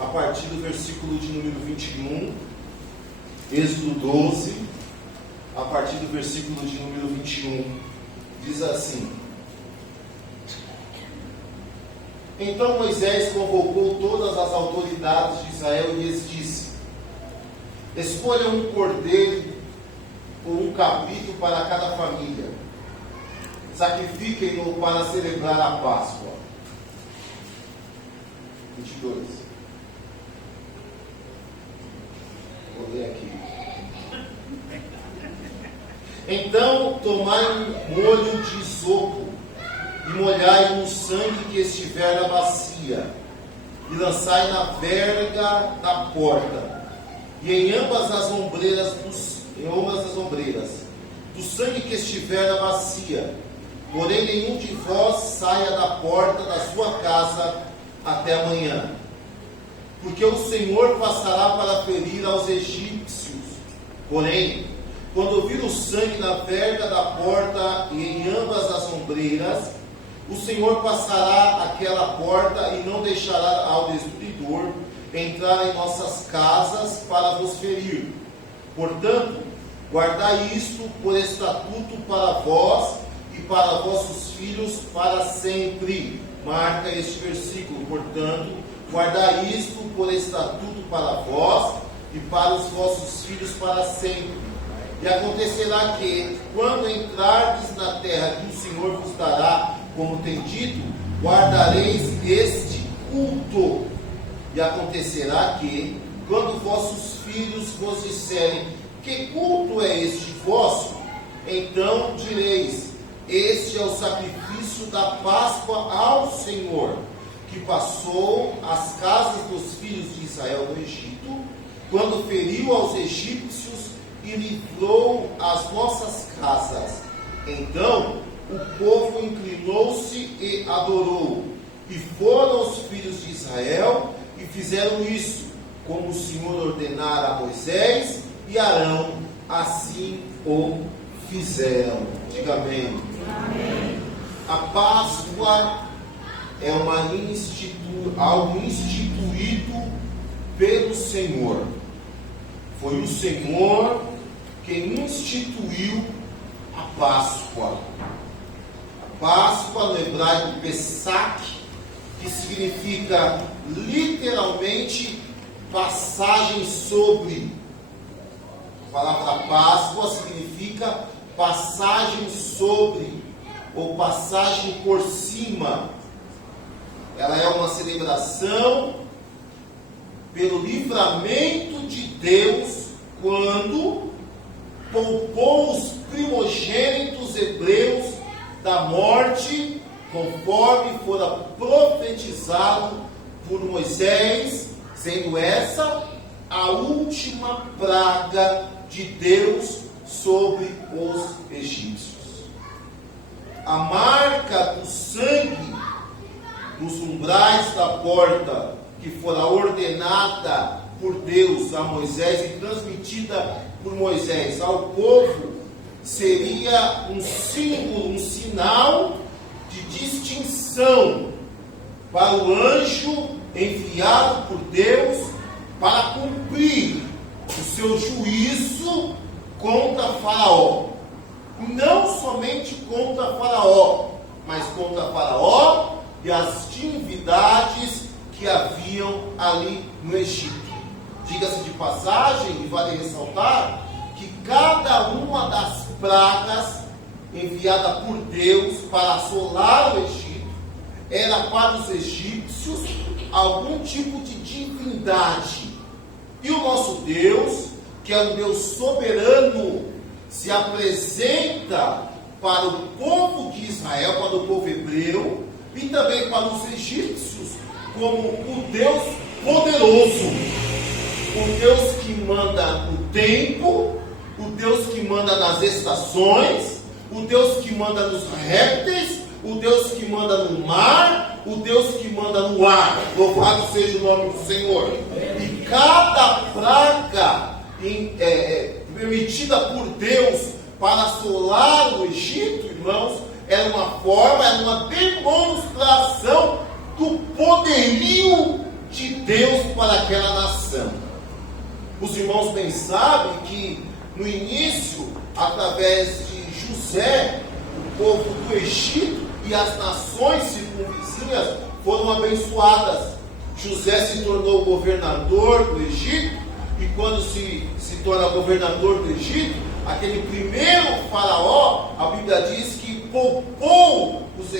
a partir do versículo de número 21, Êxodo 12, a partir do versículo de número 21, diz assim: Então Moisés convocou todas as autoridades de Israel e lhes disse: Escolham um cordeiro ou um cabrito para cada família, sacrifiquem-no para celebrar a Páscoa. 22. Vou ler aqui. Então tomai um molho de isopo e molhai no sangue que estiver na bacia, e lançai na verga da porta, e em ambas as ombreiras do sangue que estiver na bacia. Porém nenhum de vós saia da porta da sua casa até amanhã, porque o Senhor passará para ferir aos egípcios. Porém, quando vir o sangue na verga da porta e em ambas as ombreiras, o Senhor passará aquela porta e não deixará ao destruidor entrar em nossas casas para vos ferir. Portanto, guardai isto por estatuto para vós e para vossos filhos para sempre. Marca este versículo. Portanto, guardai isto por estatuto para vós e para os vossos filhos para sempre. E acontecerá que, quando entrardes na terra que o Senhor vos dará, como tem dito, guardareis este culto. E acontecerá que, quando vossos filhos vos disserem: que culto é este vosso? Então direis: este é o sacrifício da Páscoa ao Senhor, que passou as casas dos filhos de Israel no Egito, quando feriu aos egípcios e livrou as nossas casas. Então o povo inclinou-se e adorou, e foram os filhos de Israel e fizeram isso, como o Senhor ordenara a Moisés e Arão, assim o fizeram. Diga amém. Amém. A Páscoa é algo instituído pelo Senhor. Foi o Senhor quem instituiu a Páscoa. A Páscoa, no hebraico Pesach, que significa literalmente passagem sobre. A palavra Páscoa significa passagem sobre, ou passagem por cima. Ela é uma celebração pelo livramento de Deus quando poupou os primogênitos hebreus da morte, conforme fora profetizado por Moisés, sendo essa a última praga de Deus sobre os egípcios. A marca do sangue nos umbrais da porta, que fora ordenada por Deus a Moisés e transmitida por Moisés ao povo, seria um símbolo, um sinal de distinção para o anjo enviado por Deus para cumprir o seu juízo contra Faraó. Não somente contra Faraó, mas contra Faraó e as divindades que haviam ali no Egito. Diga-se de passagem, e vale ressaltar, que cada uma das pragas enviada por Deus para assolar o Egito era para os egípcios algum tipo de divindade. E o nosso Deus, que é um Deus soberano, se apresenta para o povo de Israel, para o povo hebreu, e também para os egípcios, como o Deus poderoso, o Deus que manda no tempo, o Deus que manda nas estações, o Deus que manda nos répteis, o Deus que manda no mar, o Deus que manda no ar. Louvado seja o nome do Senhor. E cada praga permitida por Deus para assolar o Egito, irmãos, era uma forma, era uma demonstração do poderio de Deus para aquela nação. Os irmãos bem sabem que no início, através de José, o povo do Egito e as nações circunvizinhas foram abençoadas. José se tornou governador do Egito, e quando se torna governador do Egito, aquele primeiro faraó, a Bíblia diz que poupou os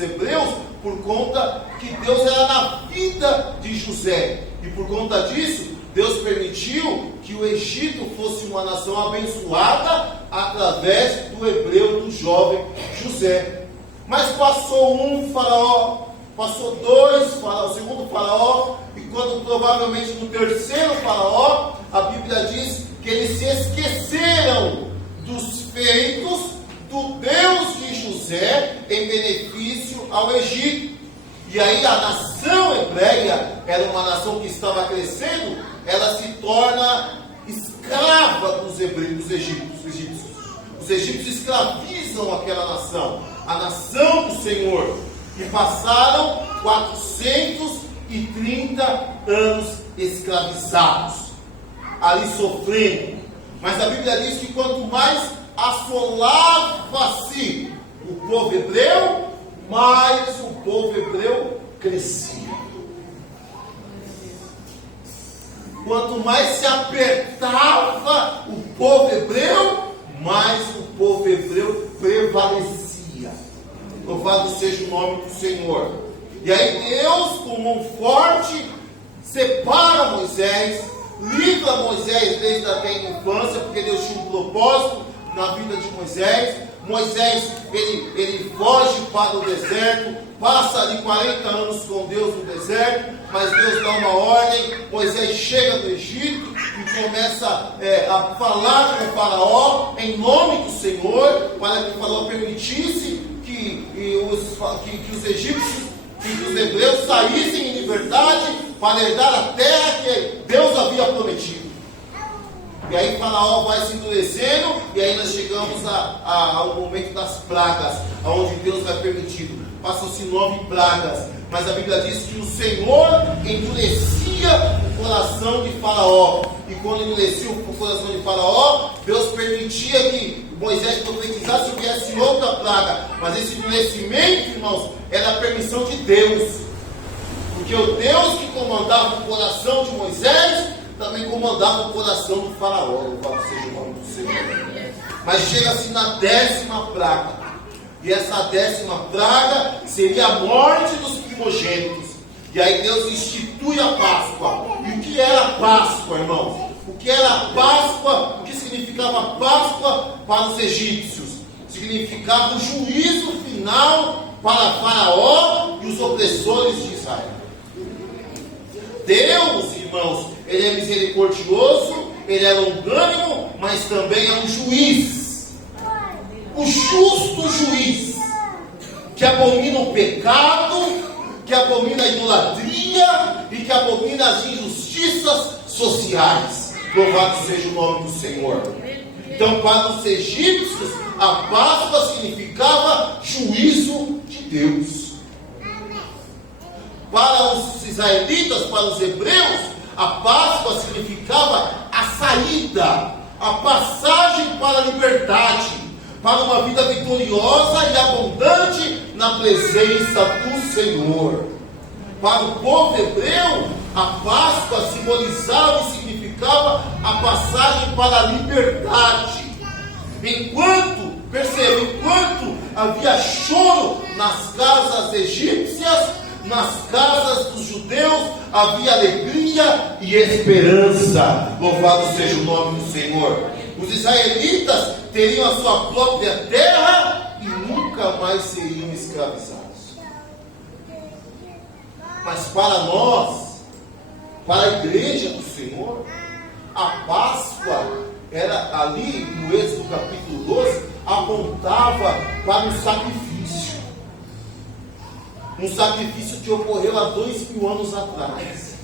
hebreus por conta que Deus era na vida de José. E por conta disso, Deus permitiu que o Egito fosse uma nação abençoada através do hebreu, do jovem José. Mas passou um faraó, passou dois faraós, o segundo faraó, e quando provavelmente no terceiro faraó, a Bíblia diz que eles se esqueceram dos feitos do Deus de José em benefício ao Egito. E aí a nação hebreia era uma nação que estava crescendo, ela se torna escrava dos hebreus, dos egípcios. Os egípcios escravizam aquela nação, a nação do Senhor, e passaram 430 anos escravizados, ali sofrendo. Mas a Bíblia diz que quanto mais assolava-se o povo hebreu, mais o povo hebreu crescia. Quanto mais se apertava o povo hebreu, mais o povo hebreu prevalecia. Louvado seja o nome do Senhor. E aí Deus, com mão forte, separa Moisés, livra Moisés desde a infância, porque Deus tinha um propósito na vida de Moisés. Moisés, ele foge para o deserto, passa ali 40 anos com Deus no deserto, mas Deus dá uma ordem. Moisés chega no Egito e começa a falar com o faraó em nome do Senhor, para que o faraó permitisse que os egípcios, que os hebreus saíssem em liberdade para herdar a terra que Deus havia prometido. E aí Faraó vai se endurecendo, e aí nós chegamos ao momento das pragas, onde Deus vai permitido. Passam-se 9 pragas, mas a Bíblia diz que o Senhor endurecia o coração de Faraó. E quando endurecia o coração de Faraó, Deus permitia que Moisés profetizasse que viesse outra praga. Mas esse endurecimento, irmãos, era a permissão de Deus. Porque o Deus que comandava o coração de Moisés também comandava o coração do faraó, louvado seja o nome do Senhor. Mas chega-se na 10ª praga, e essa 10ª praga seria a morte dos primogênitos. E aí Deus institui a Páscoa. E o que era a Páscoa, irmãos? O que era a Páscoa? O que significava a Páscoa para os egípcios? Significava o juízo final para Faraó e os opressores de Israel. Deus, irmãos, Ele é misericordioso, Ele é longânimo, mas também é um juiz. O justo juiz, que abomina o pecado, que abomina a idolatria e que abomina as injustiças sociais. Louvado seja o nome do Senhor. Então, para os egípcios, a Páscoa significava juízo de Deus. Para os israelitas, para os hebreus, a Páscoa significava a saída, a passagem para a liberdade, para uma vida vitoriosa e abundante na presença do Senhor. Para o povo hebreu, a Páscoa simbolizava e significava a passagem para a liberdade. Enquanto havia choro nas casas egípcias, nas casas dos judeus havia alegria e esperança. Louvado seja o nome do Senhor. Os israelitas teriam a sua própria terra e nunca mais seriam escravizados. Mas para nós, para a igreja do Senhor, a Páscoa era ali no Êxodo capítulo 12, apontava para um sacrifício. Um sacrifício que ocorreu há 2000 anos atrás.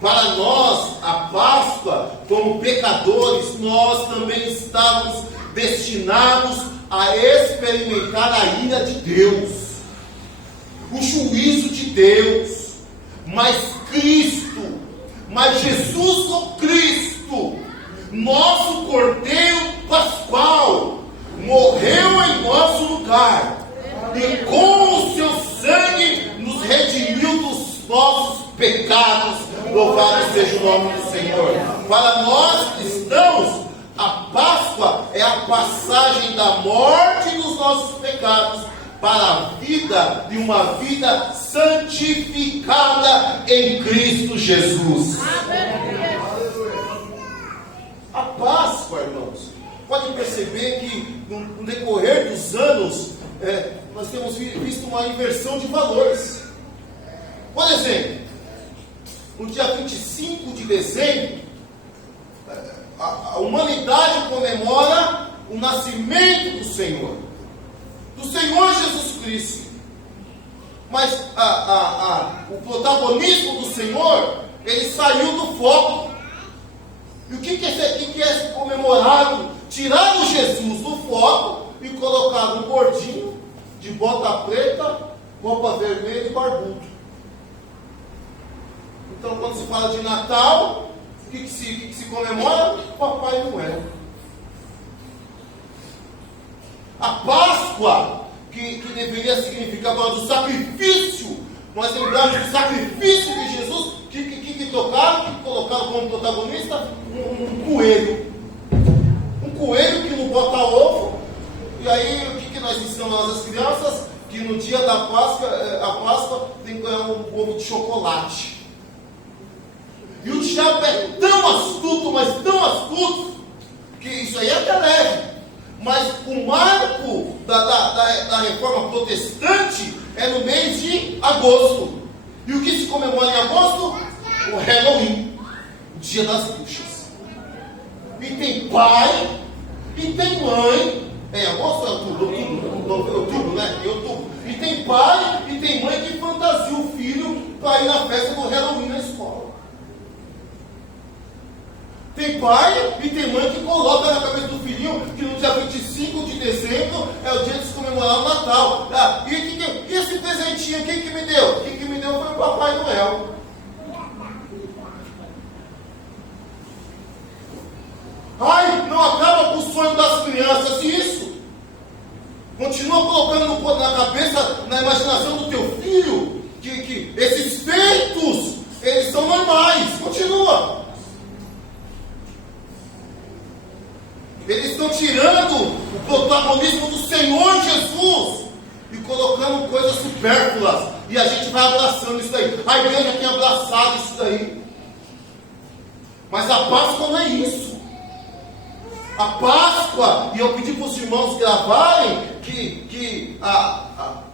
Para nós, a Páscoa, como pecadores, nós também estávamos destinados a experimentar a ira de Deus, o juízo de Deus. Mas Cristo, mas Jesus o Cristo, nosso Cordeiro Pascual, morreu em nosso lugar e com o seu sangue nos redimiu dos nossos pecados. Louvado seja o nome do Senhor. Para nós cristãos, a Páscoa é a passagem da morte dos nossos pecados para a vida de uma vida santificada em Cristo Jesus. A Páscoa, irmãos, pode perceber que no decorrer dos anos nós temos visto uma inversão de valores. Por exemplo, no dia 25 de dezembro, a humanidade comemora o nascimento do Senhor Jesus Cristo. Mas o protagonismo do Senhor, ele saiu do foco. E o que é comemorado? Tiraram Jesus do foco e colocaram um gordinho de bota preta, roupa vermelha e barbudo. Então, quando se fala de Natal, o que se comemora? Papai Noel. A Páscoa, que deveria significar do sacrifício, nós lembramos do sacrifício de Jesus, que colocaram como protagonista um coelho. Um coelho que não bota ovo. E aí, o que nós ensinamos às crianças? Que no dia da Páscoa, a Páscoa tem que ganhar um ovo de chocolate. E o diabo é tão astuto, mas tão astuto, que isso aí é até leve. Mas o marco da reforma protestante é no mês de agosto. E o que se comemora em agosto? O Halloween, o dia das bruxas. E tem pai, e tem mãe. É agosto ou outubro, né? Outubro. E tem pai, e tem mãe que fantasia o filho para ir na festa do Halloween na escola. Tem pai e tem mãe que coloca na cabeça do filhinho que no dia 25 de dezembro é o dia de se comemorar o Natal. E esse presentinho, quem que me deu? Quem que me deu foi o Papai Noel. Ai, não acaba com o sonho das crianças isso. Continua colocando na cabeça, na imaginação do teu filho, que esses feitos, eles são normais. Continua. Eles estão tirando o protagonismo do Senhor Jesus e colocando coisas supérfluas. E a gente vai abraçando isso daí. A igreja tem abraçado isso daí. Mas a Páscoa não é isso. A Páscoa, e eu pedi para os irmãos gravarem, que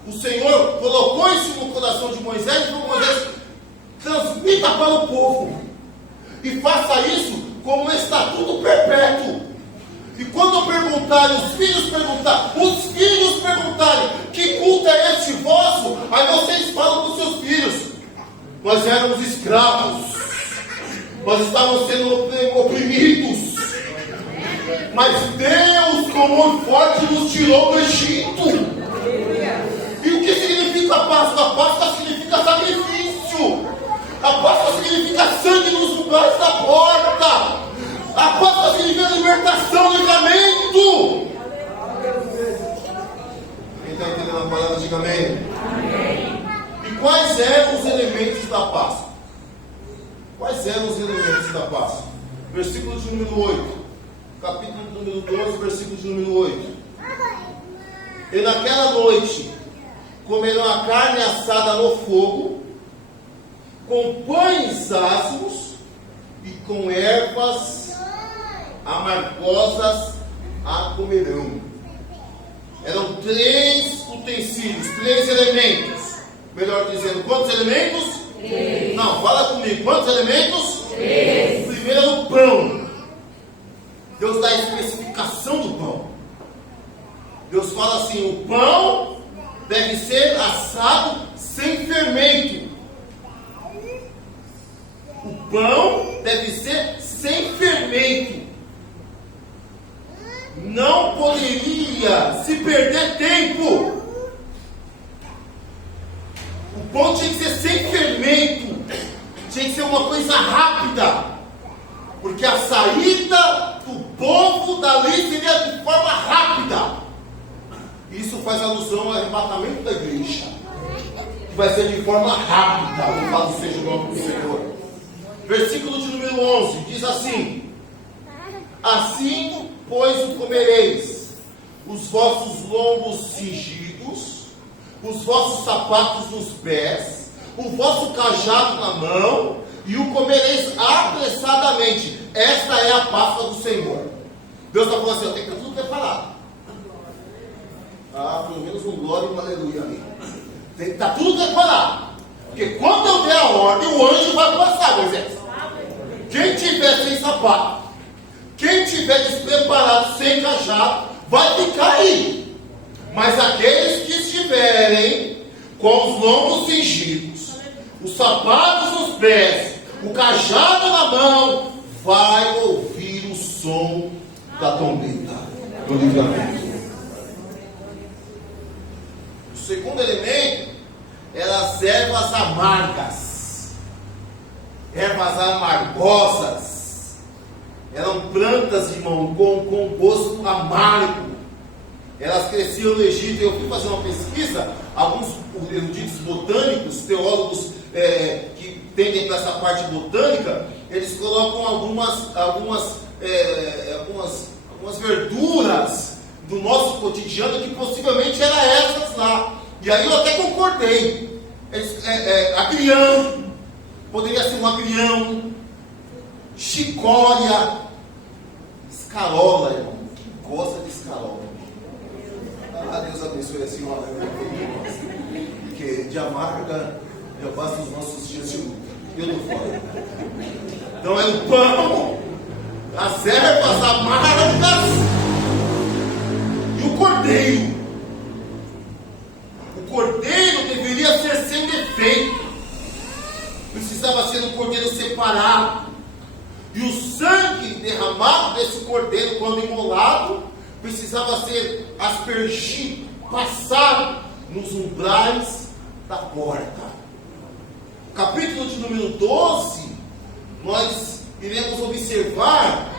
o Senhor colocou isso no coração de Moisés, e falou: Moisés, transmita para o povo. E faça isso como um estatuto perpétuo. E quando perguntarem, os filhos perguntarem, que culto é este vosso? Aí vocês falam para os seus filhos: nós éramos escravos, nós estávamos sendo oprimidos, mas Deus, com amor forte, nos tirou do Egito. E o que significa a Páscoa? A Páscoa significa sacrifício. A Páscoa significa sangue nos lugares da porta. A Páscoa significa libertação, livramento. Quem está entendendo a palavra, diga amém. E quais eram os elementos da Páscoa? Quais eram os elementos da Páscoa? Versículo de número 8. Capítulo número 12, versículo de número 8. E naquela noite comerão a carne assada no fogo, com pães ácimos e com ervas amargosas a comerão. Eram 3 utensílios, 3 elementos. Melhor dizendo, quantos elementos? 3. Não, fala comigo, quantos elementos? 3. O primeiro era o pão. Deus dá a especificação do pão. Deus fala assim: o pão deve ser assado sem fermento. O pão deve ser sem fermento. Não poderia se perder tempo. O pão tinha que ser sem fermento. tinha que ser uma coisa rápida, porque a saída do povo dali seria de forma rápida. Isso faz alusão ao arrebatamento da igreja, que vai ser de forma rápida. Louvado seja o nome do Senhor. Versículo de número 11 diz assim: assim, pois, o comereis, os vossos lombos cingidos, os vossos sapatos nos pés, o vosso cajado na mão, e o comereis apressadamente. Esta é a Páscoa do Senhor. Deus está falando assim: eu tenho que estar tudo preparado. Pelo menos um glória e um aleluia ali. Tem que estar tudo preparado, porque quando eu der a ordem, o anjo vai passar, Moisés. Quem tiver sem sapato, quem tiver despreparado, sem cajado, vai ficar aí. Mas aqueles que estiverem com os lombos cingidos, os sapatos nos pés, o cajado na mão, vai ouvir o som da trombeta do livramento. O segundo elemento eram as ervas amargas, ervas amargosas. Eram plantas, irmão, com composto amargo. Elas cresciam no Egito. Eu fui fazer uma pesquisa. Alguns eruditos botânicos, teólogos que tendem para essa parte botânica, eles colocam algumas verduras do nosso cotidiano que possivelmente eram essas lá. E aí eu até concordei. Agrião, poderia ser um agrião, chicória, escarola, irmão. Que gosta de escarola? Deus abençoe a senhora. Porque de amarga já basta os nossos dias de luta. Eu não falo. Então é o pão, as ervas amargas e o cordeiro. O cordeiro deveria ser sem defeito. Precisava ser um cordeiro separado. E o sangue derramado desse cordeiro, quando imolado, precisava ser aspergido, passado nos umbrais da porta. Capítulo de número 12, nós iremos observar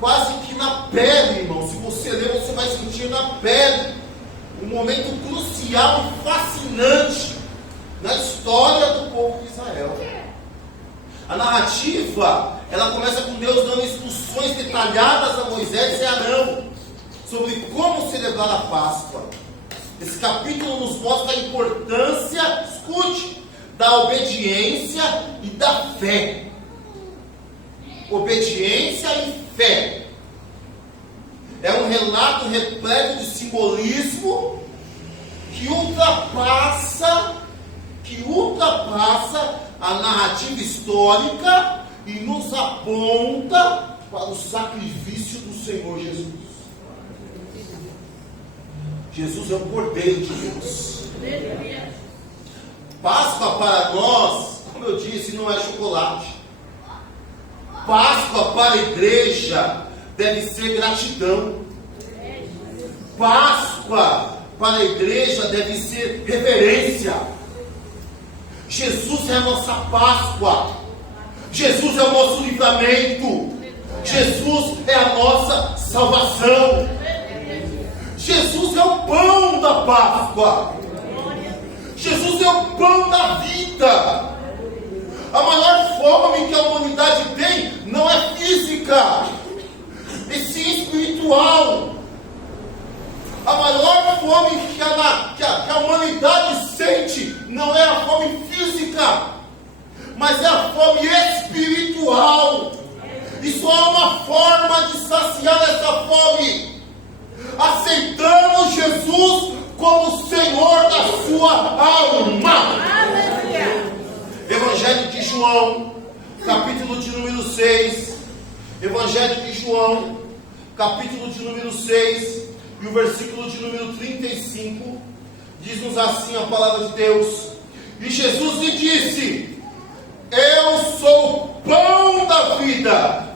quase que na pele, irmão. Se você ler, você vai sentir na pele um momento crucial e fascinante na história do povo de Israel. A narrativa, ela começa com Deus dando instruções detalhadas a Moisés e a Arão sobre como celebrar a Páscoa. Esse capítulo nos mostra a importância, escute, da obediência e da fé. Obediência e fé. É um relato repleto de simbolismo que ultrapassa a narrativa histórica e nos aponta para o sacrifício do Senhor Jesus. Jesus é o Cordeiro de Deus. Páscoa para nós, como eu disse, não é chocolate. Páscoa para a igreja deve ser gratidão. Páscoa para a igreja deve ser reverência. Jesus é a nossa Páscoa. Jesus é o nosso livramento. Jesus é a nossa salvação. Jesus é o pão da Páscoa. Jesus é o pão da vida. A maior fome que a humanidade tem não é física, e sim espiritual. A maior fome que a humanidade sente não é a fome física, mas é a fome espiritual. E só há uma forma de saciar essa fome: aceitando Jesus como Senhor da sua alma. Evangelho de João, capítulo de número 6. Evangelho de João, capítulo de número 6, e o versículo de número 35, diz-nos assim a palavra de Deus: e Jesus lhe disse: eu sou o pão da vida.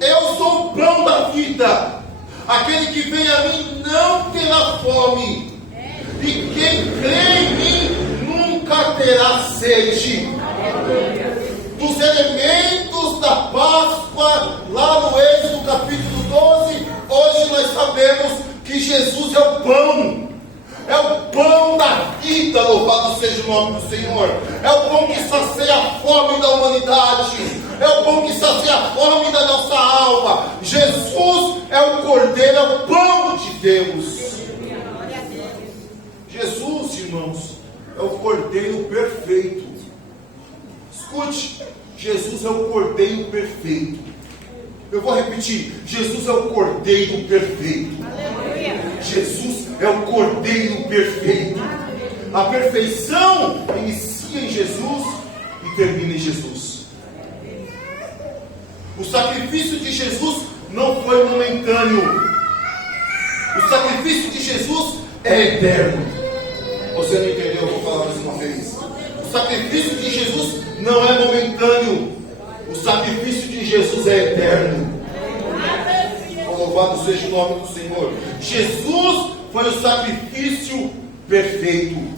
Eu sou o pão da vida. Aquele que vem a mim não terá fome, e quem crê em mim nunca terá sede. Jesus é o pão. É o pão da vida, louvado seja o nome do Senhor. É o pão que sacia a fome da humanidade. É o pão que sacia a fome da nossa alma. Jesus é o Cordeiro, é o pão de Deus. Jesus, irmãos, é o Cordeiro perfeito. Escute, Jesus é o Cordeiro perfeito. Eu vou repetir, Jesus é o Cordeiro perfeito. Jesus é o Cordeiro perfeito. A perfeição inicia em Jesus e termina em Jesus. O sacrifício de Jesus não foi momentâneo. O sacrifício de Jesus é eterno. Você não entendeu? Eu vou falar mais uma vez. O sacrifício de Jesus não é momentâneo. O sacrifício de Jesus é eterno. Louvado seja o nome do Senhor. Jesus foi o sacrifício perfeito. 1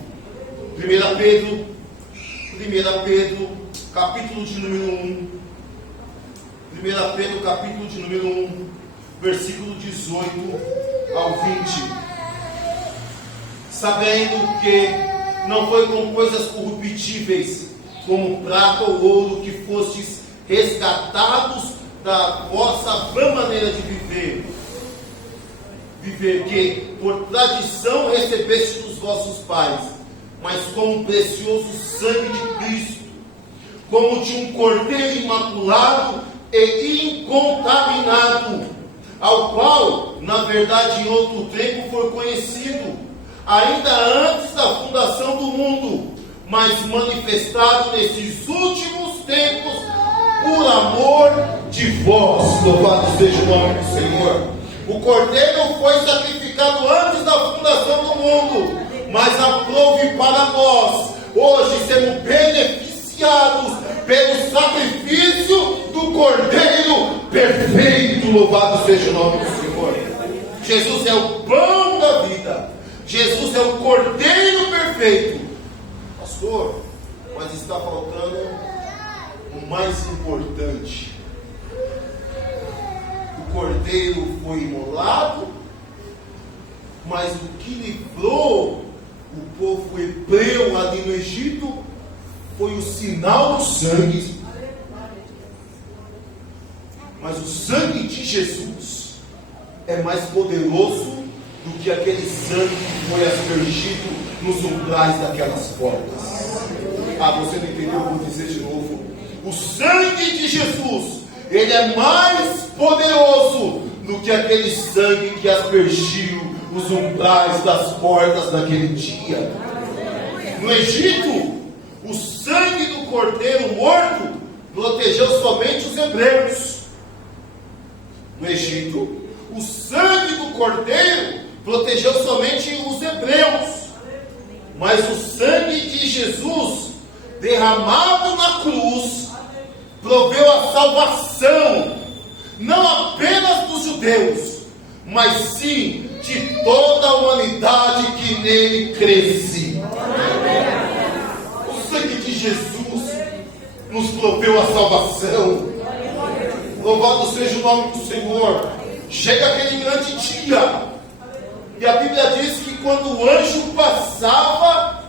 Pedro, capítulo de número 1. 1 Pedro, capítulo de número 1, versículo 18 ao 20. Sabendo que não foi com coisas corruptíveis, como prata ou ouro, que fostes resgatados da vossa vã maneira de viver, que por tradição recebeste dos vossos pais, mas com o precioso sangue de Cristo, como de um cordeiro imaculado e incontaminado, ao qual, na verdade, em outro tempo foi conhecido, ainda antes da fundação do mundo, mas manifestado nesses últimos tempos, por amor de vós. Louvado seja o nome do Senhor. O Cordeiro foi sacrificado antes da fundação do mundo, mas aprove para nós, hoje, sermos beneficiados pelo sacrifício do Cordeiro perfeito. Louvado seja o nome do Senhor. Jesus é o pão da vida. Jesus é o Cordeiro perfeito. Pastor, mas está faltando o mais importante. O Cordeiro foi imolado, mas o que livrou o povo hebreu ali no Egito foi o sinal do sangue. Mas o sangue de Jesus é mais poderoso do que aquele sangue que foi aspergido nos umbrais daquelas portas. Ah, você não entendeu? Eu vou dizer de novo. O sangue de Jesus, ele é mais poderoso do que aquele sangue que aspergiu os umbrais das portas daquele dia. No Egito, o sangue do cordeiro morto protegeu somente os hebreus. No Egito, o sangue do cordeiro protegeu somente os hebreus. Mas o sangue de Jesus, derramado na cruz, proveu a salvação, não apenas dos judeus, mas sim de toda a humanidade que nele cresce. O sangue de Jesus nos proveu a salvação. Louvado seja o nome do Senhor. Chega aquele grande dia, e a Bíblia diz que quando o anjo passava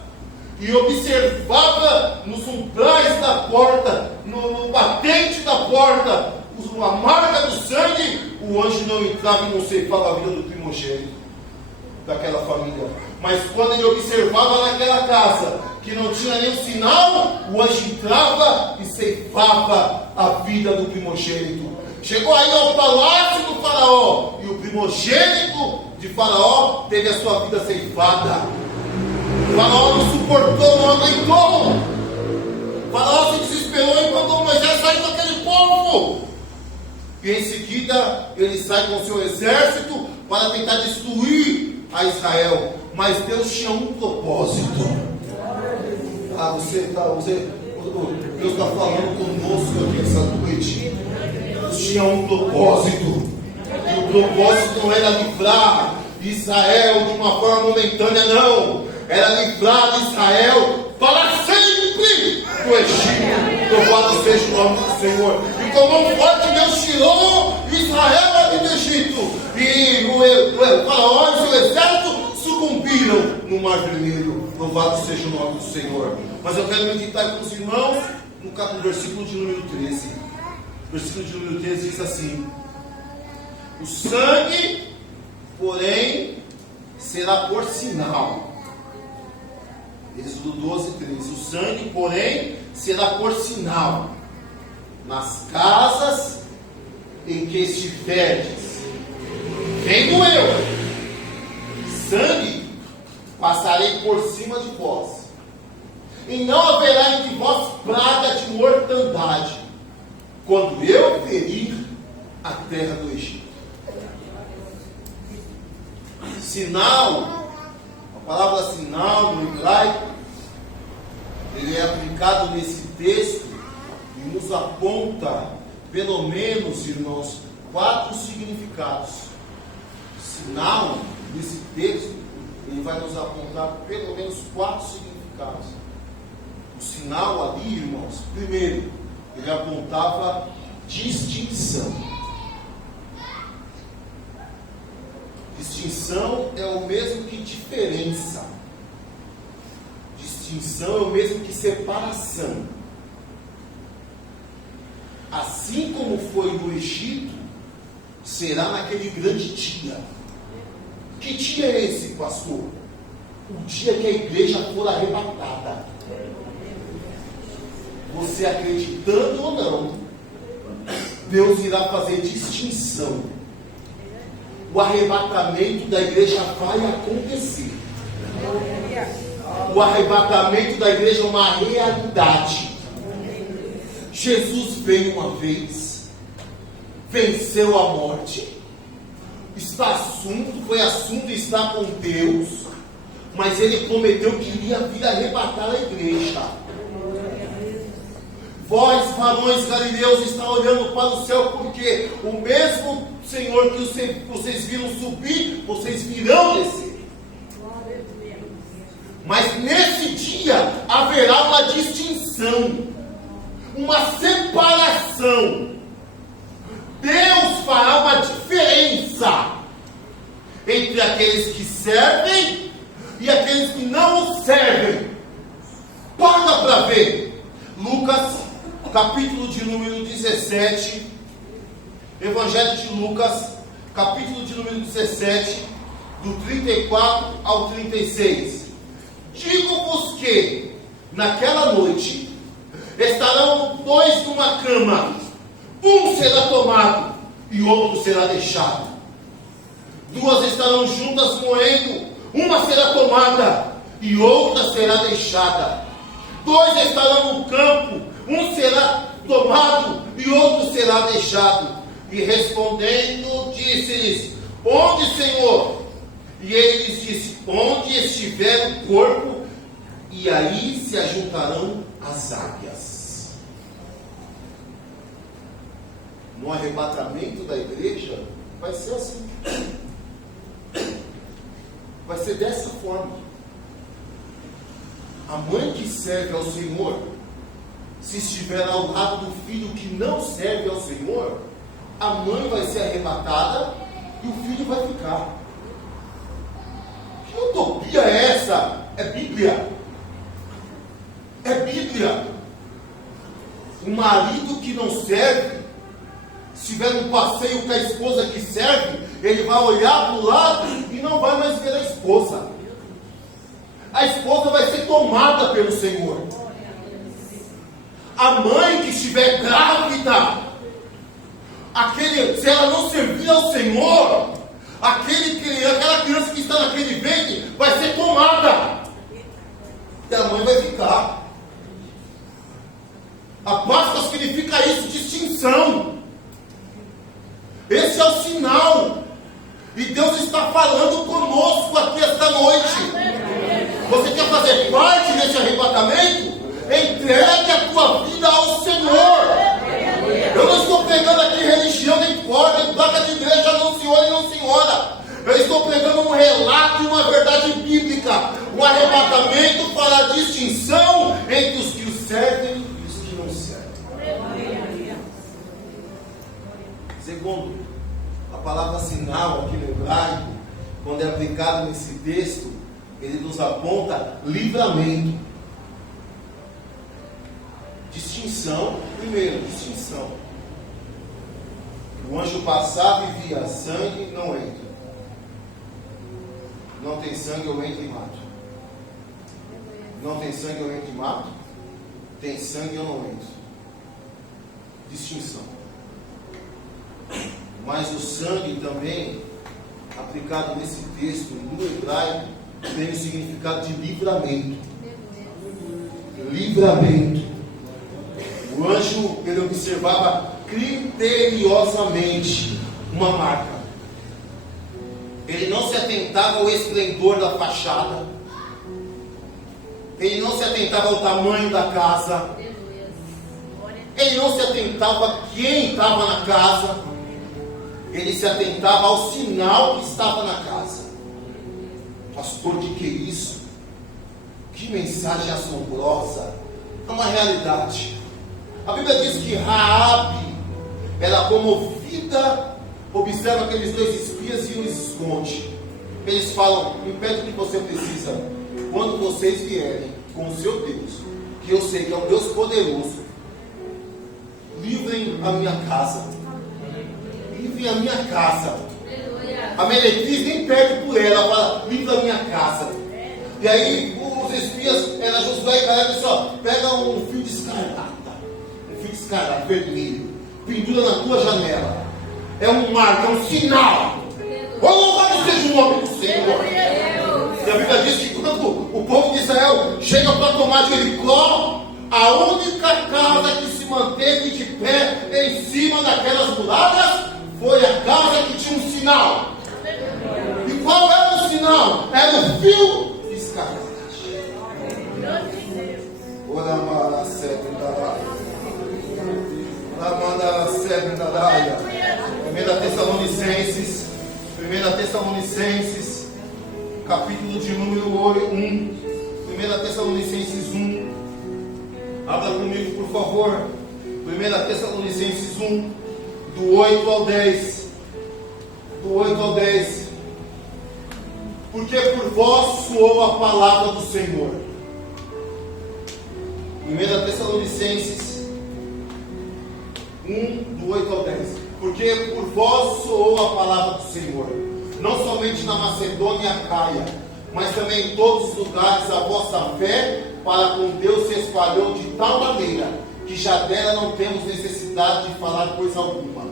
e observava nos umbrais da porta, no batente da porta, a marca do sangue, o anjo não entrava e não ceifava a vida do primogênito daquela família. Mas quando ele observava naquela casa que não tinha nenhum sinal, o anjo entrava e ceifava a vida do primogênito. Chegou aí ao palácio do faraó, e o primogênito de faraó teve a sua vida ceifada. O faraó não suportou, não aguentou. O faraó se desesperou e mandou Moisés sair com aquele povo. E em seguida ele sai com seu exército para tentar destruir a Israel. Mas Deus tinha um propósito. Deus está falando conosco aqui essa noite. Deus tinha um propósito. E o propósito não era livrar Israel de uma forma momentânea, não. Era livrar Israel para sempre do Egito. Louvado seja o nome do Senhor. E com mão forte Deus tirou Israel ali do Egito. E o faraó e seu exército sucumbiram no Mar Vermelho. Louvado seja o nome do Senhor. Mas eu quero meditar com os irmãos no versículo de número 13. O versículo de número 13 diz assim: o sangue, porém, será por sinal. Êxodo 12, 13. O sangue, porém, será por sinal nas casas em que estiverdes. Vendo eu sangue, passarei por cima de vós, e não haverá entre vós praga de mortandade, quando eu ferir a terra do Egito. Sinal, a palavra sinal no hebraico, ele é aplicado nesse texto e nos aponta, pelo menos, irmãos, 4 significados. Sinal, nesse texto, ele vai nos apontar pelo menos 4 significados. O sinal ali, irmãos, primeiro, ele apontava distinção. Distinção é o mesmo que diferença. Distinção é o mesmo que separação. Assim como foi no Egito, será naquele grande dia. Que dia é esse, pastor? O dia que a igreja for arrebatada. Você acreditando ou não, Deus irá fazer distinção. O arrebatamento da igreja vai acontecer. O arrebatamento da igreja é uma realidade. Jesus veio uma vez, venceu a morte, foi assunto e está com Deus, mas ele prometeu que iria vir arrebatar a igreja. Vós, varões galileus, está olhando para o céu, porque o mesmo Senhor que vocês viram subir, vocês virão descer. Mas nesse dia haverá uma distinção, uma separação. Deus fará uma diferença entre aqueles que servem e aqueles que não o servem. Paga para ver. Lucas, capítulo de número 17, Evangelho de Lucas, capítulo de número 17, do 34 ao 36. Digo-vos que, naquela noite, estarão 2 numa cama, um será tomado e outro será deixado. 2 estarão juntas moendo, uma será tomada e outra será deixada. 2 estarão no campo, um será tomado e outro será deixado. E respondendo, disse-lhes: onde, Senhor? E ele lhes disse: onde estiver o corpo, e aí se ajuntarão as águias. No arrebatamento da igreja, vai ser assim. Vai ser dessa forma. A mãe que serve ao Senhor, se estiver ao lado do filho que não serve ao Senhor, a mãe vai ser arrebatada e o filho vai ficar. Que utopia é essa? É Bíblia. É Bíblia. O marido que não serve, se tiver um passeio com a esposa que serve, ele vai olhar para o lado e não vai mais ver a esposa. A esposa vai ser tomada pelo Senhor. A mãe que estiver grávida, se ela não servir ao Senhor, aquela criança que está naquele ventre vai ser tomada. E a mãe vai ficar. A Páscoa significa isso, distinção. Esse é o sinal. E Deus está falando conosco aqui esta noite. Você quer fazer parte desse arrebatamento? Entregue a tua vida ao Senhor. Eu não estou pregando aqui religião, nem corda, nem placa de igreja, não senhor e não senhora. Eu estou pregando um relato e uma verdade bíblica. O arrebatamento fará distinção entre os que o servem e os que não servem. Segundo, a palavra sinal aqui no hebraico, quando é aplicado nesse texto, ele nos aponta livramento. Distinção, primeiro, distinção. O anjo passava e via sangue, não entra. Não tem sangue, eu entro e mato. Não tem sangue, eu entro e mato. Tem sangue, eu não entro. Distinção. Mas o sangue também, aplicado nesse texto no hebraico, tem o significado de livramento. Livramento. O anjo, ele observava criteriosamente uma marca. Ele não se atentava ao esplendor da fachada. Ele não se atentava ao tamanho da casa. Ele não se atentava a quem estava na casa. Ele se atentava ao sinal que estava na casa. Pastor, que é isso? Que mensagem assombrosa. É uma realidade. A Bíblia diz que Raabe era comovida. Observa aqueles dois espias e os esconde. Eles falam: me pede o que você precisa. Quando vocês vierem com o seu Deus, que eu sei que é um Deus poderoso, livrem a minha casa. Livrem a minha casa. A meretriz nem pede por ela, fala: livra a minha casa. E aí os espias, era Josué e Caleb, disse: ó, pega um fio de escarlata, vermelho, pendura na tua janela. É um marco, é um sinal. Louvado seja o nome do Senhor. E a Bíblia diz que quando o povo de Israel chega para tomar de Jericó, a única casa que se manteve de pé em cima daquelas muralhas foi a casa que tinha um sinal. E qual era o sinal? Era o fio de escarlate. Primeira Tessalonicenses, capítulo de número 1. Primeira Tessalonicenses 1. Abra comigo, por favor. Primeira Tessalonicenses 1, do 8 ao 10. Do 8 ao 10. Porque por vós soou a palavra do Senhor. Primeira Tessalonicenses 1, do 8 ao 10. Porque por vós soou a palavra do Senhor, não somente na Macedônia e Acaia, mas também em todos os lugares a vossa fé para com Deus se espalhou de tal maneira, que já dela não temos necessidade de falar coisa alguma.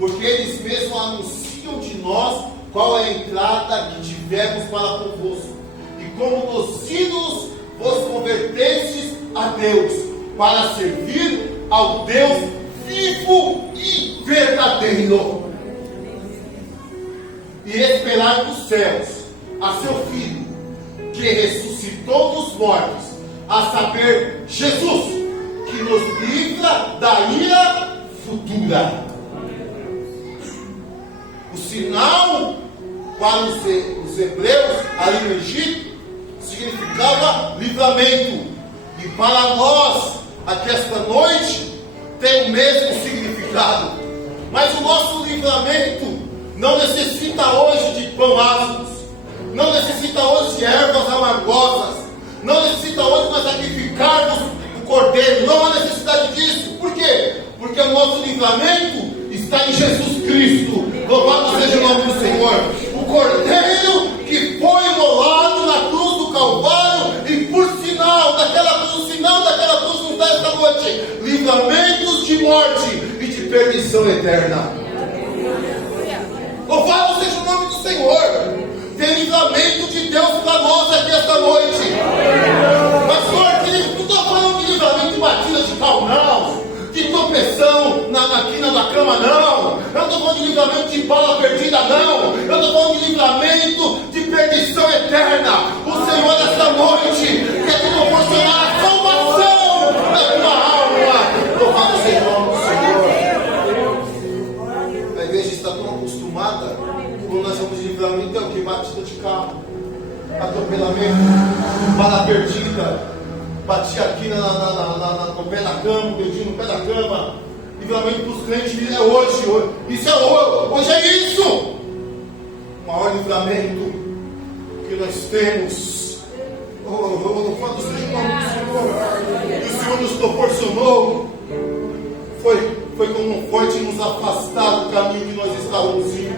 Porque eles mesmos anunciam de nós qual é a entrada que tivemos para convosco, e como nos ídolos vos convertestes a Deus, para servir ao Deus vivo e verdadeiro, e esperar dos céus a seu Filho, que ressuscitou dos mortos, a saber, Jesus, que nos livra da ira futura. O sinal para os hebreus ali no Egito significava livramento, e para nós aqui esta noite tem o mesmo significado. Mas o nosso livramento não necessita hoje de pão ácidos, não necessita hoje de ervas amargosas, não necessita hoje nós sacrificarmos o cordeiro. Não há necessidade disso. Por quê? Porque o nosso livramento está em Jesus Cristo. Louvado seja o nome do Senhor. O cordeiro que foi imolado na cruz do Calvário, e por sinal daquela cruz, o sinal daquela cruz nos dá esta noite livramentos de morte e de perdição eterna. Louvado seja o nome do Senhor. Tem livramento de Deus para nós aqui esta noite. Pastor, não estou falando de livramento de batida de carro, não. De tropeção na quina da cama, não. Eu não estou falando de livramento de bala perdida, não. Eu estou falando de livramento de perdição eterna. O Senhor, esta noite, quer te proporcionar a salvação da tua alma. Louvado seja o nome do Senhor. A igreja está tão acostumada, quando nós somos de livramento, é o que? Batida de carro, atropelamento, bala perdida. Batia aqui no pé da cama, o dedinho no pé da cama, Livramento para os crentes é hoje. Isso é hoje é isso. O maior livramento que nós temos. Louvado seja o nome do Senhor. E o Senhor nos proporcionou. Foi como forte nos afastar do caminho que nós estávamos indo.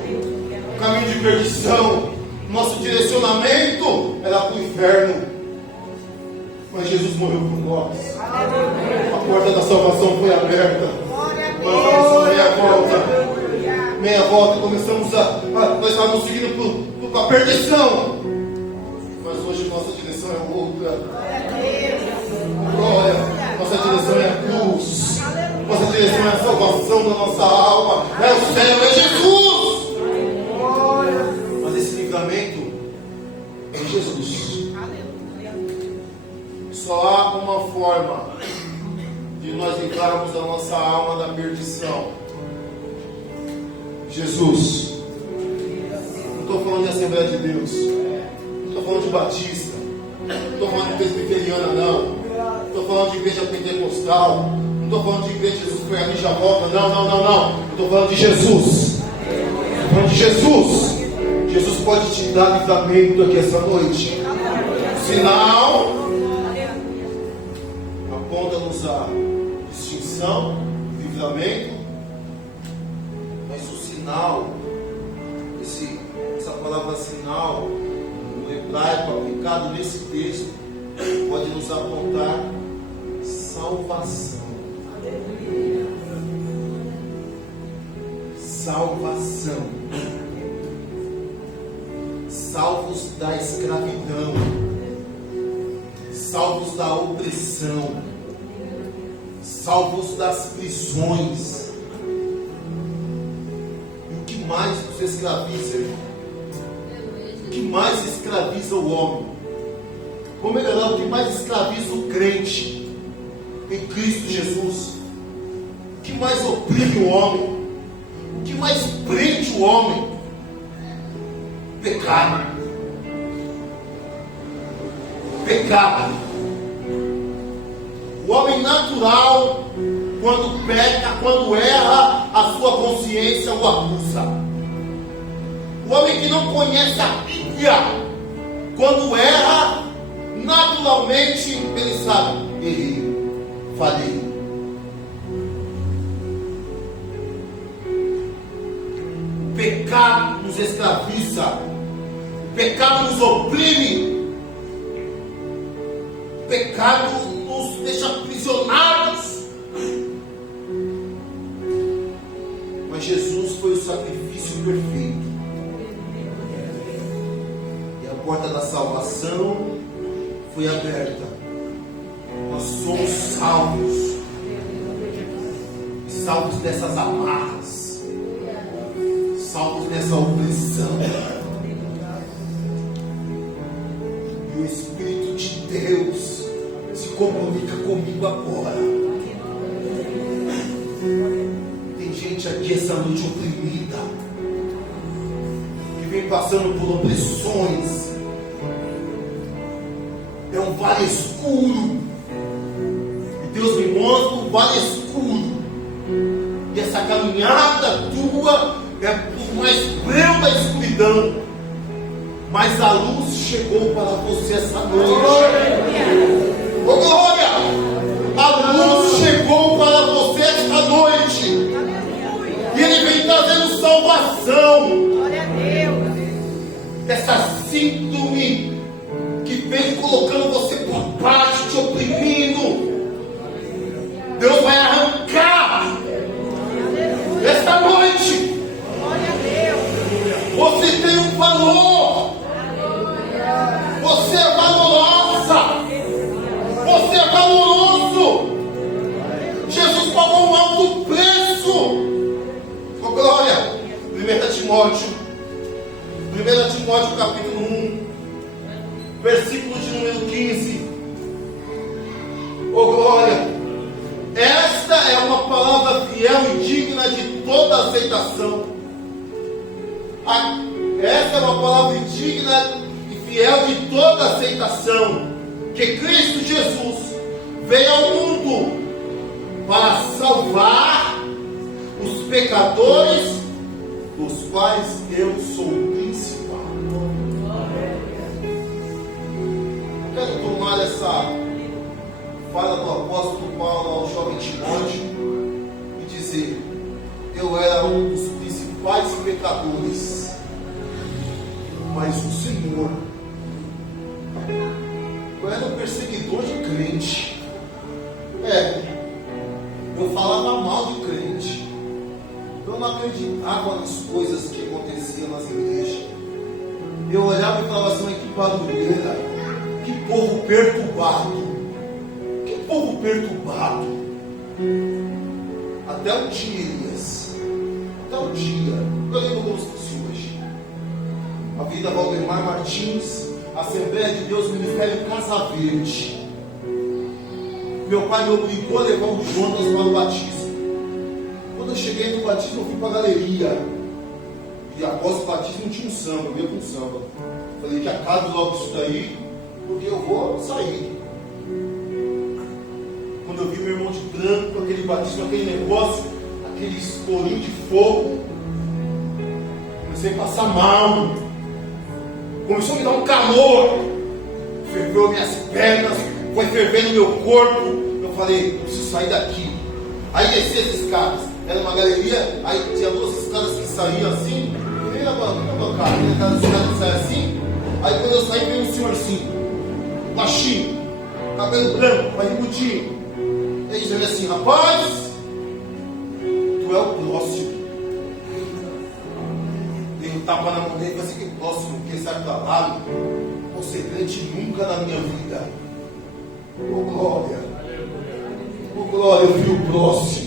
O caminho de perdição. Nosso direcionamento era para o inferno. Mas Jesus morreu por nós. A porta da salvação foi aberta. Nós vamos meia volta. Meia volta e começamos nós estávamos seguindo para a perdição. Mas hoje nossa direção é outra. Glória. Nossa direção é a cruz. Nossa direção é a salvação da nossa alma. É o céu, é Jesus. Mas esse livramento é Jesus. Só há uma forma de nós livrarmos a nossa alma da perdição. Jesus. Não estou falando de Assembleia de Deus. Não estou falando de Batista. Não estou falando de Presbiteriana, não. Não estou falando de igreja pentecostal. Não estou falando de igreja Jesus foi ali e já volta. Não. Eu estou falando de Jesus. Estou falando de Jesus. Jesus pode te dar livramento aqui essa noite. Sinal aponta-nos a distinção, livramento. Mas o sinal, essa palavra sinal, no hebraico aplicado nesse texto, pode nos apontar salvação. Salvação. Salvos da escravidão, salvos da opressão, salvos das prisões. E o que mais nos escraviza, irmão? O que mais escraviza o homem? Ou melhor, o que mais escraviza o crente em Cristo Jesus? O que mais oprime o homem? O que mais prende o homem? Pecado. O homem natural, quando peca, quando erra, a sua consciência o acusa. O homem que não conhece a Bíblia, quando erra, naturalmente ele sabe: errei, falhei. O pecado nos escraviza. O pecado nos oprime. O pecado nos deixa aprisionados. Mas Jesus foi o sacrifício perfeito. E a porta da salvação foi aberta. Nós somos salvos. Salvos dessas amarras. Salvos dessa opressão. E o Espírito de Deus se comunica comigo agora. Tem gente aqui essa noite oprimida, que vem passando por opressões. É um vale escuro. E Deus me mostra um vale escuro. E essa caminhada tua é por mais breu da escuridão. Mas a luz chegou para você essa noite. Oh, glória! A luz chegou para você esta noite. E Ele vem trazendo salvação. Glória a Deus. Essa síndrome que vem colocando você por baixo, te oprimindo. Deus vai arrancar esta noite. Glória a Deus. Você tem um valor. Você é valorosa. Você é valoroso. Jesus pagou um alto preço. Oh, glória. 1 Timóteo capítulo 1, versículo de número 15. Oh, glória. Esta é uma palavra fiel e digna de toda aceitação. Esta é uma palavra digna e fiel de toda aceitação, que Cristo Jesus veio ao mundo para salvar pecadores, dos quais eu sou o principal. Eu quero tomar essa fala do apóstolo Paulo ao jovem Timóteo e dizer: eu era um dos principais pecadores, mas o Senhor, eu era um perseguidor de crente. Eu falava mal de crente. Eu não acreditava nas coisas que aconteciam nas igrejas. Eu olhava e falava assim: que barulheira, que povo perturbado, que povo perturbado. Até um dia, Elias, até um dia, eu lembro como se fosse hoje. A vida Valdemar Martins, Assembleia de Deus, Ministério Casa Verde. Meu pai me obrigou a levar o Jonas para o batismo. Quando eu cheguei no batismo, eu fui para a galeria. E após o batismo tinha um samba, eu ia com samba. Falei que acabe logo isso daí, porque eu vou sair. Quando eu vi meu irmão de branco, aquele batismo, aquele negócio, aquele estorinho de fogo, comecei a passar mal. Começou a me dar um calor. Ferveu minhas pernas, foi fervendo meu corpo. Eu falei: eu preciso sair daqui. Aí desci as escadas. Era uma galeria, aí tinha duas escadas que saíam assim. Nem na bancada, aquelas escadas que saíam assim. Aí quando eu saí, veio um senhorzinho, baixinho, cabelo branco, barrigudinho. Ele dizia assim: rapaz, tu é o próximo. Dei um tapa na mão dele e falei assim: que próximo, que sai pra lá? Vou ser crente nunca na minha vida. Oh glória, oh glória, eu vi o próximo.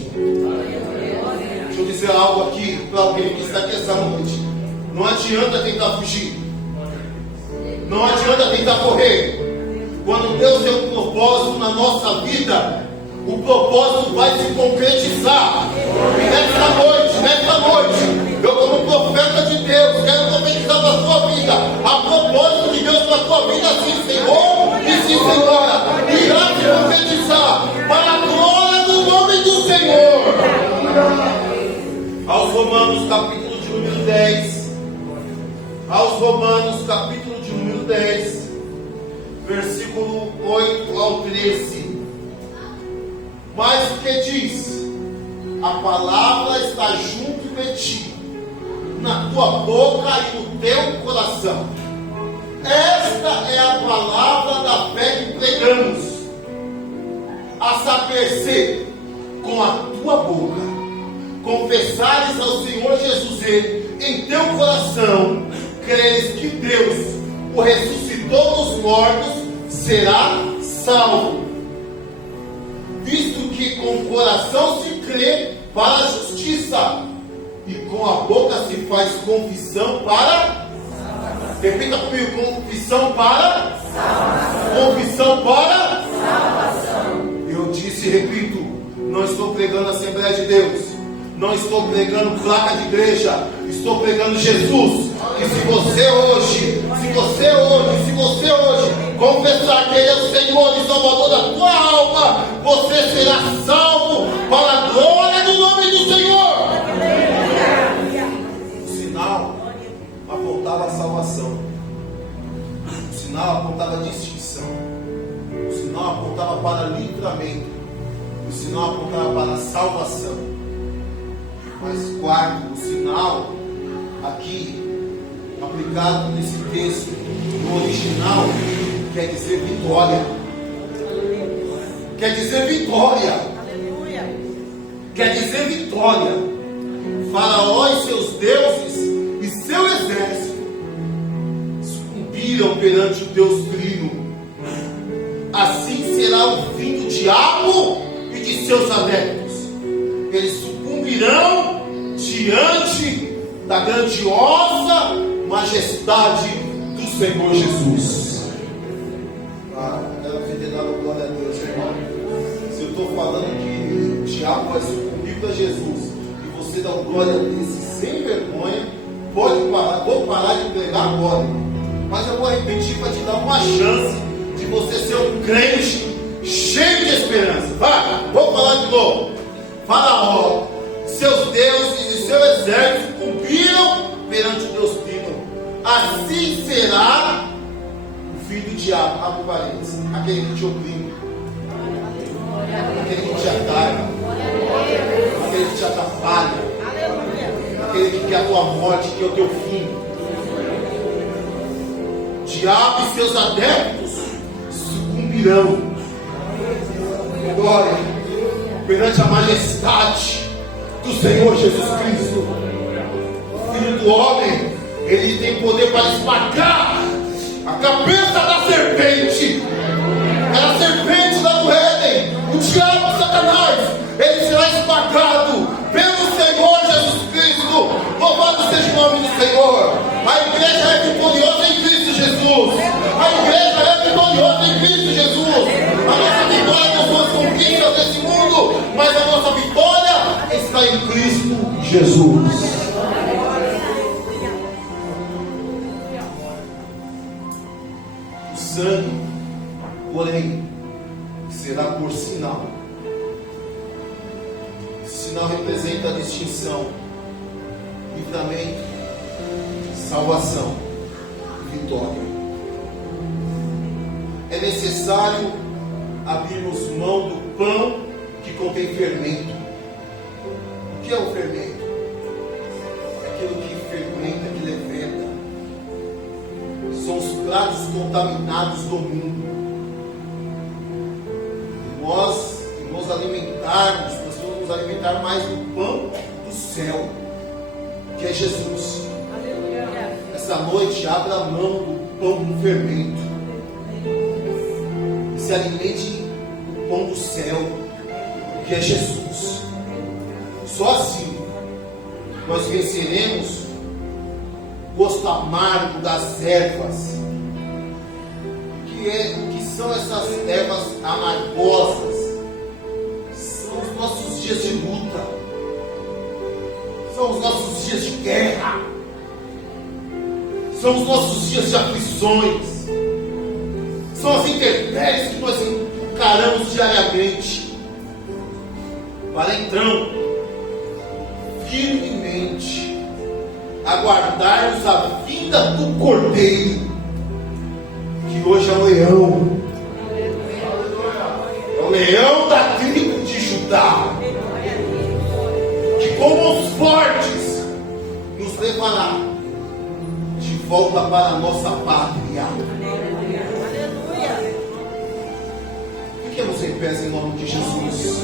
Deixa eu dizer algo aqui para alguém que está aqui essa noite. Não adianta tentar fugir, não adianta tentar correr. Quando Deus tem um propósito na nossa vida, o propósito vai se concretizar. E nessa noite, eu como profeta de Deus, quero profetizar para a sua vida. A propósito de Deus para a sua vida, sim, Senhor, e sim, Senhora, irá se concretizar para a glória do nome do Senhor. Aos Romanos, capítulo de número 10. Aos Romanos, capítulo de número 10, versículo 8 ao 13. Mas o que diz? A palavra está junto de ti, na tua boca e no teu coração. Esta é a palavra da fé que pregamos, a saber, com a tua boca confessares ao Senhor Jesus em teu coração, creres que Deus o ressuscitou dos mortos, será salvo. Visto que com o coração se crê para a justiça, e com a boca se faz confissão para... Repita comigo: confissão para... Confissão para... Eu disse e repito: não estou pregando a Assembleia de Deus, não estou pregando placa de igreja, estou pregando Jesus. E se você hoje confessar que Ele é o Senhor e Salvador da tua alma, você será salvo para a glória do nome do Senhor. O sinal apontava a salvação, o sinal apontava a distinção, o sinal apontava para livramento, o sinal apontava para a salvação. Mas quarto, o sinal aqui aplicado nesse texto, no original, quer dizer vitória. Quer dizer vitória. Quer dizer vitória. Faraó e seus deuses e seu exército sucumbiram perante o Deus Trino. Assim será o fim do diabo e de seus adeptos. Eles sucumbirão diante da grandiosa majestade do Senhor Jesus. Quero ter dado glória a Deus, irmão. Se eu estou falando que o diabo vai sucumbir para Jesus e você dá glória a Deus sem vergonha, pode parar. Vou parar de pregar agora, mas eu vou repetir para te dar uma chance de você ser um crente cheio de esperança. Vai, vou falar de novo. Faraó, seus deuses e diabo, abre parênteses, aquele que te oprime, aquele que te ataca, aquele que te atrapalha, aquele que quer a tua morte, que é o teu fim. Diabo e seus adeptos sucumbirão, glória, perante a majestade do Senhor Jesus Cristo. Filho do homem, ele tem poder para esmagar a cabeça da serpente. Aquela serpente lá do Éden, o diabo, Satanás, ele será esmagado pelo Senhor Jesus Cristo. Louvado seja o nome do Senhor. A igreja é vitoriosa em Cristo Jesus. A igreja é vitoriosa em Cristo Jesus. A nossa vitória não são as conquistas desse mundo, mas a nossa vitória está em Cristo Jesus. O sangue, porém, será por sinal. Sinal representa a distinção, livramento, salvação e vitória. É necessário abrirmos mão do pão que contém fermento. O que é o fermento? É aquilo que fermenta, que leveda. São os pratos contaminados do mundo. E nós nos alimentarmos, nós vamos nos alimentar mais do pão do céu, que é Jesus. Essa noite, abra mão do pão com fermento. Se alimente do pão do céu, que é Jesus. Só assim nós venceremos o gosto amargo das ervas. O que são essas ervas amargosas? São os nossos dias de luta, são os nossos dias de guerra, são os nossos dias de aflições, são as intempéries que nós encaramos diariamente, para então firmemente aguardarmos a vinda do Cordeiro, que hoje é o leão, é o leão da tribo de Judá, que com mãos fortes nos levará de volta para a nossa pátria. Fiquemos em pé em nome de Jesus.